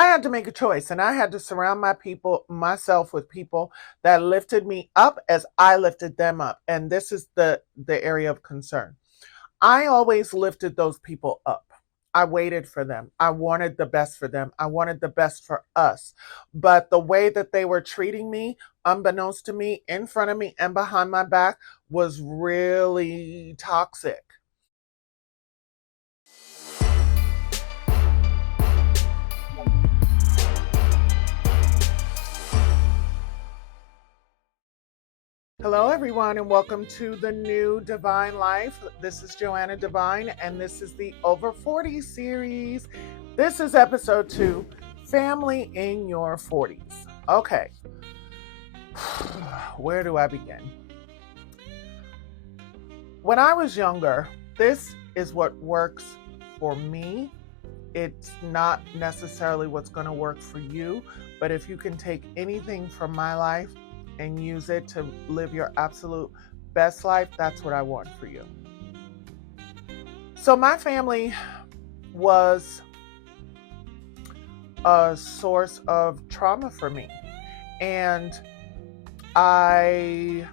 I had to make a choice, and I had to surround myself with people that lifted me up as I lifted them up. And this is the area of concern. I always lifted those people up. I waited for them. I wanted the best for them. I wanted the best for us. But the way that they were treating me, unbeknownst to me, in front of me and behind my back, was really toxic. Hello, everyone, and welcome to the new Devine Life. This is Joanna Devine, and this is the Over 40 series. This is episode 2, Family in Your 40s. Okay, where do I begin? When I was younger, this is what works for me. It's not necessarily what's going to work for you, but if you can take anything from my life and use it to live your absolute best life, that's what I want for you. So my family was a source of trauma for me, and I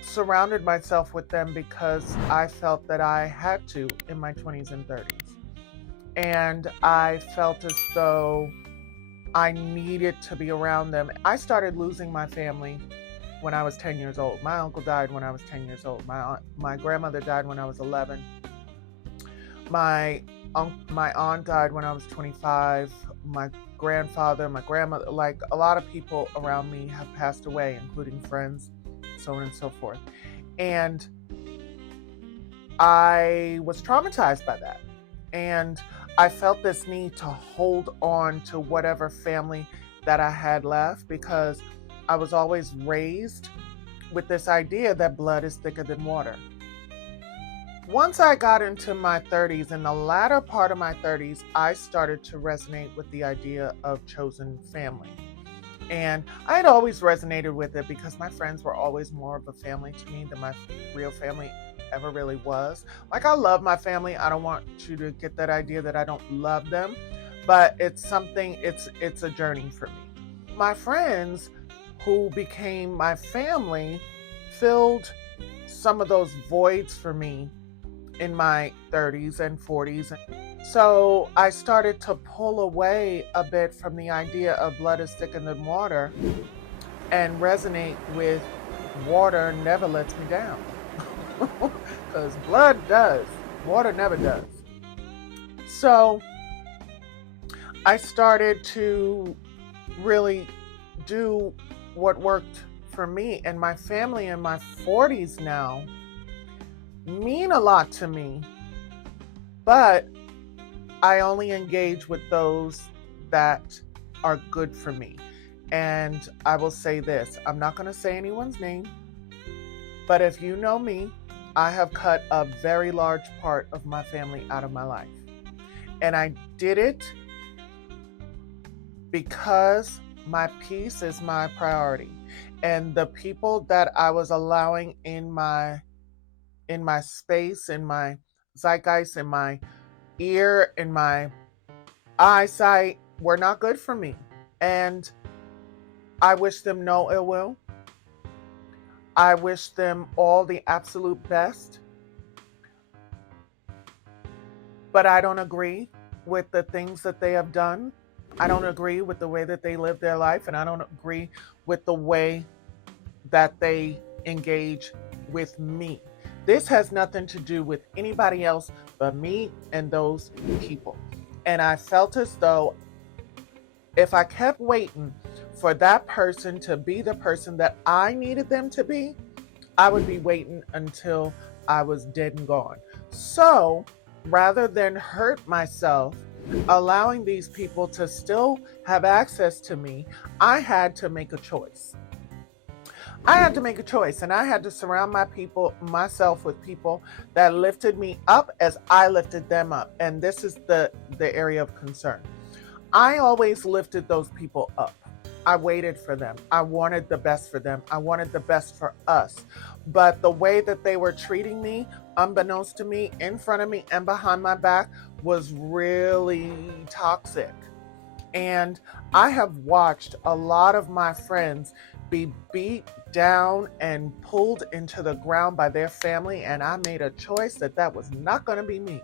surrounded myself with them because I felt that I had to in my 20s and 30s. And I felt as though I needed to be around them. I started losing my family when I was 10 years old. My uncle died when I was 10 years old. My grandmother died when I was 11. My aunt died when I was 25. My grandfather, my grandmother, like a lot of people around me have passed away, including friends, so on and so forth. And I was traumatized by that. And I felt this need to hold on to whatever family that I had left, because I was always raised with this idea that blood is thicker than water. Once I got into my 30s, in the latter part of my 30s, I started to resonate with the idea of chosen family. And I had always resonated with it because my friends were always more of a family to me than my real family ever really was. Like, I love my family. I don't want you to get that idea that I don't love them, but it's a journey for me. My friends who became my family filled some of those voids for me in my 30s and 40s. So I started to pull away a bit from the idea of blood is thicker than water and resonate with water never lets me down. Because blood does, water never does. So I started to really do what worked for me, and my family in my 40s now mean a lot to me, but I only engage with those that are good for me. And I will say this, I'm not going to say anyone's name, but if you know me, I have cut a very large part of my family out of my life. And I did it because my peace is my priority. And the people that I was allowing in my space, in my zeitgeist, in my ear, in my eyesight, were not good for me. And I wish them no ill will. I wish them all the absolute best. But I don't agree with the things that they have done. I don't agree with the way that they live their life, and I don't agree with the way that they engage with me. This has nothing to do with anybody else but me and those people. And I felt as though if I kept waiting for that person to be the person that I needed them to be, I would be waiting until I was dead and gone. So rather than hurt myself, allowing these people to still have access to me, I had to make a choice. I had to make a choice, and I had to surround myself with people that lifted me up as I lifted them up. And this is the area of concern. I always lifted those people up. I waited for them. I wanted the best for them. I wanted the best for us. But the way that they were treating me, unbeknownst to me, in front of me and behind my back, was really toxic. And I have watched a lot of my friends be beat down and pulled into the ground by their family. And I made a choice that that was not going to be me.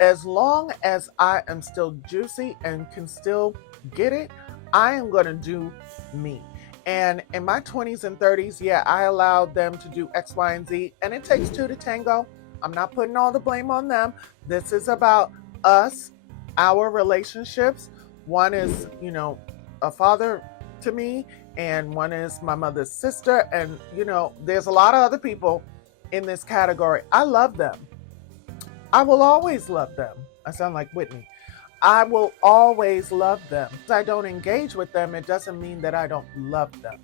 As long as I am still juicy and can still get it, I am going to do me. And in my 20s and 30s, yeah, I allowed them to do X, Y, and Z. And it takes two to tango. I'm not putting all the blame on them. This is about us, our relationships. One is, a father to me, and one is my mother's sister. And, there's a lot of other people in this category. I love them. I will always love them. I sound like Whitney. I will always love them. If I don't engage with them, it doesn't mean that I don't love them.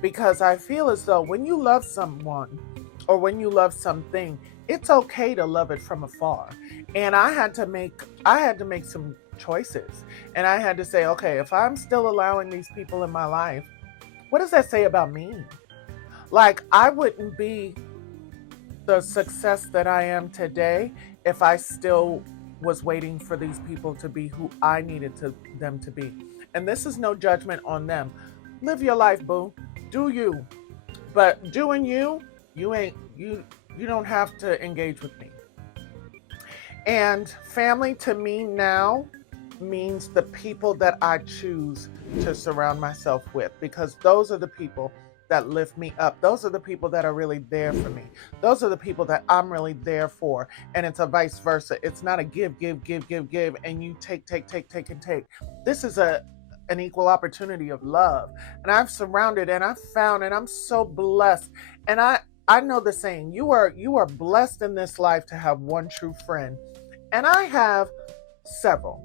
Because I feel as though when you love someone or when you love something, it's okay to love it from afar. And I had to make some choices. And I had to say, okay, if I'm still allowing these people in my life, what does that say about me? Like, I wouldn't be the success that I am today if I still was waiting for these people to be who I needed them to be. And this is no judgment on them. Live your life, boo. Do you. But doing you don't have to engage with me. And family to me now means the people that I choose to surround myself with, because those are the people that lift me up. Those are the people that are really there for me. Those are the people that I'm really there for. And it's a vice versa. It's not a give, and you take, and take. This is an equal opportunity of love. And I've surrounded and I've found, and I'm so blessed. And I know the saying, you are blessed in this life to have one true friend. And I have several,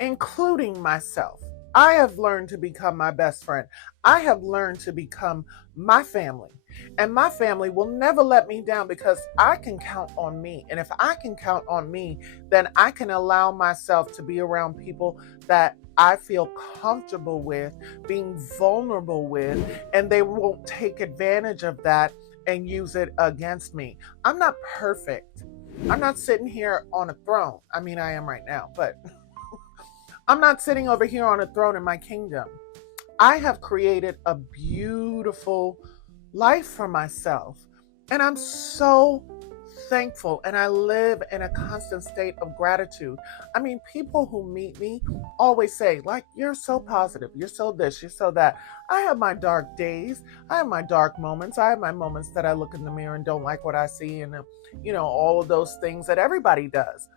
including myself. I have learned to become my best friend. I have learned to become my family. And my family will never let me down because I can count on me. And if I can count on me, then I can allow myself to be around people that I feel comfortable with, being vulnerable with, and they won't take advantage of that and use it against me. I'm not perfect. I'm not sitting here on a throne. I mean, I am right now, but I'm not sitting over here on a throne in my kingdom. I have created a beautiful life for myself. And I'm so thankful. And I live in a constant state of gratitude. I mean, people who meet me always say, like, you're so positive. You're so this, you're so that. I have my dark days. I have my dark moments. I have my moments that I look in the mirror and don't like what I see. And, all of those things that everybody does.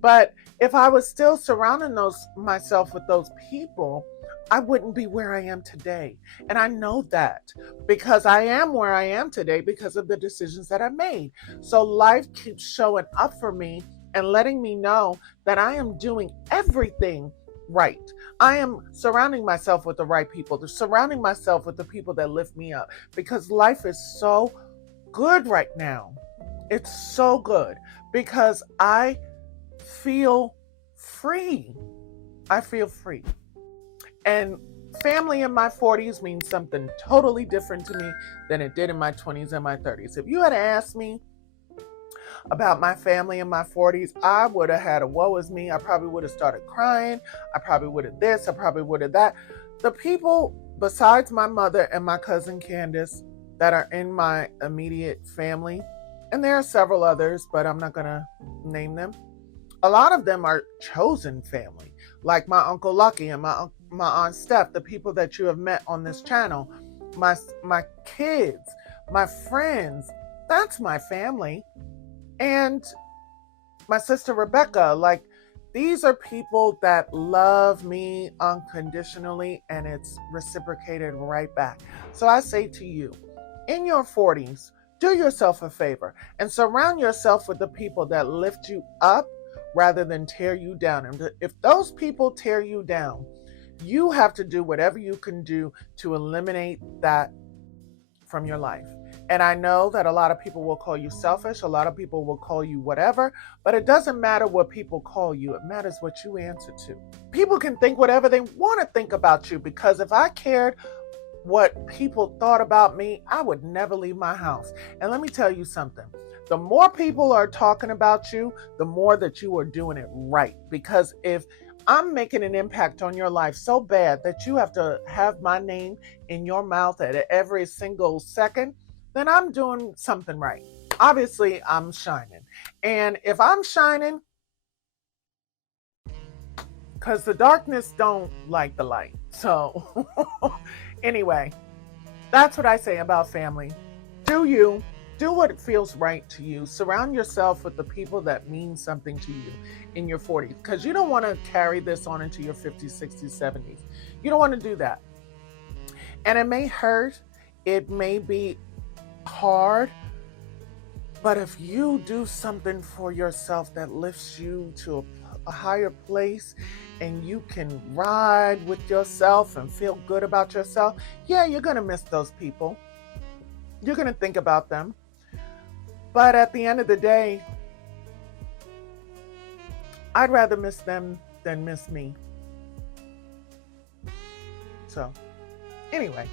But if I was still surrounding myself with those people, I wouldn't be where I am today. And I know that because I am where I am today because of the decisions that I made. So life keeps showing up for me and letting me know that I am doing everything right. I am surrounding myself with the right people, surrounding myself with the people that lift me up, because life is so good right now. It's so good because I feel free. I feel free. And family in my 40s means something totally different to me than it did in my 20s and my 30s. If you had asked me about my family in my 40s, I would have had a woe is me. I probably would have started crying. I probably would have this. I probably would have that. The people besides my mother and my cousin Candace that are in my immediate family, and there are several others, but I'm not going to name them. A lot of them are chosen family, like my Uncle Lucky and my Aunt Steph, the people that you have met on this channel, my kids, my friends. That's my family. And my sister Rebecca, like, these are people that love me unconditionally, and it's reciprocated right back. So I say to you, in your 40s, do yourself a favor and surround yourself with the people that lift you up rather than tear you down. And if those people tear you down, you have to do whatever you can do to eliminate that from your life. And I know that a lot of people will call you selfish. A lot of people will call you whatever, but it doesn't matter what people call you. It matters what you answer to. People can think whatever they want to think about you, because if I cared what people thought about me, I would never leave my house. And let me tell you something. The more people are talking about you, the more that you are doing it right. Because if I'm making an impact on your life so bad that you have to have my name in your mouth at every single second, then I'm doing something right. Obviously, I'm shining. And if I'm shining, because the darkness don't like the light. So anyway, that's what I say about family. Do you. Do what feels right to you. Surround yourself with the people that mean something to you in your 40s, because you don't want to carry this on into your 50s, 60s, 70s. You don't want to do that. And it may hurt, it may be hard, but if you do something for yourself that lifts you to a higher place and you can ride with yourself and feel good about yourself, yeah, you're going to miss those people. You're going to think about them. But at the end of the day, I'd rather miss them than miss me. So, anyway,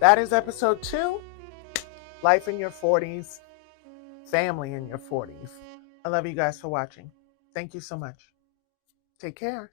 that is episode 2, Life in Your 40s, Family in Your 40s. I love you guys for watching. Thank you so much. Take care.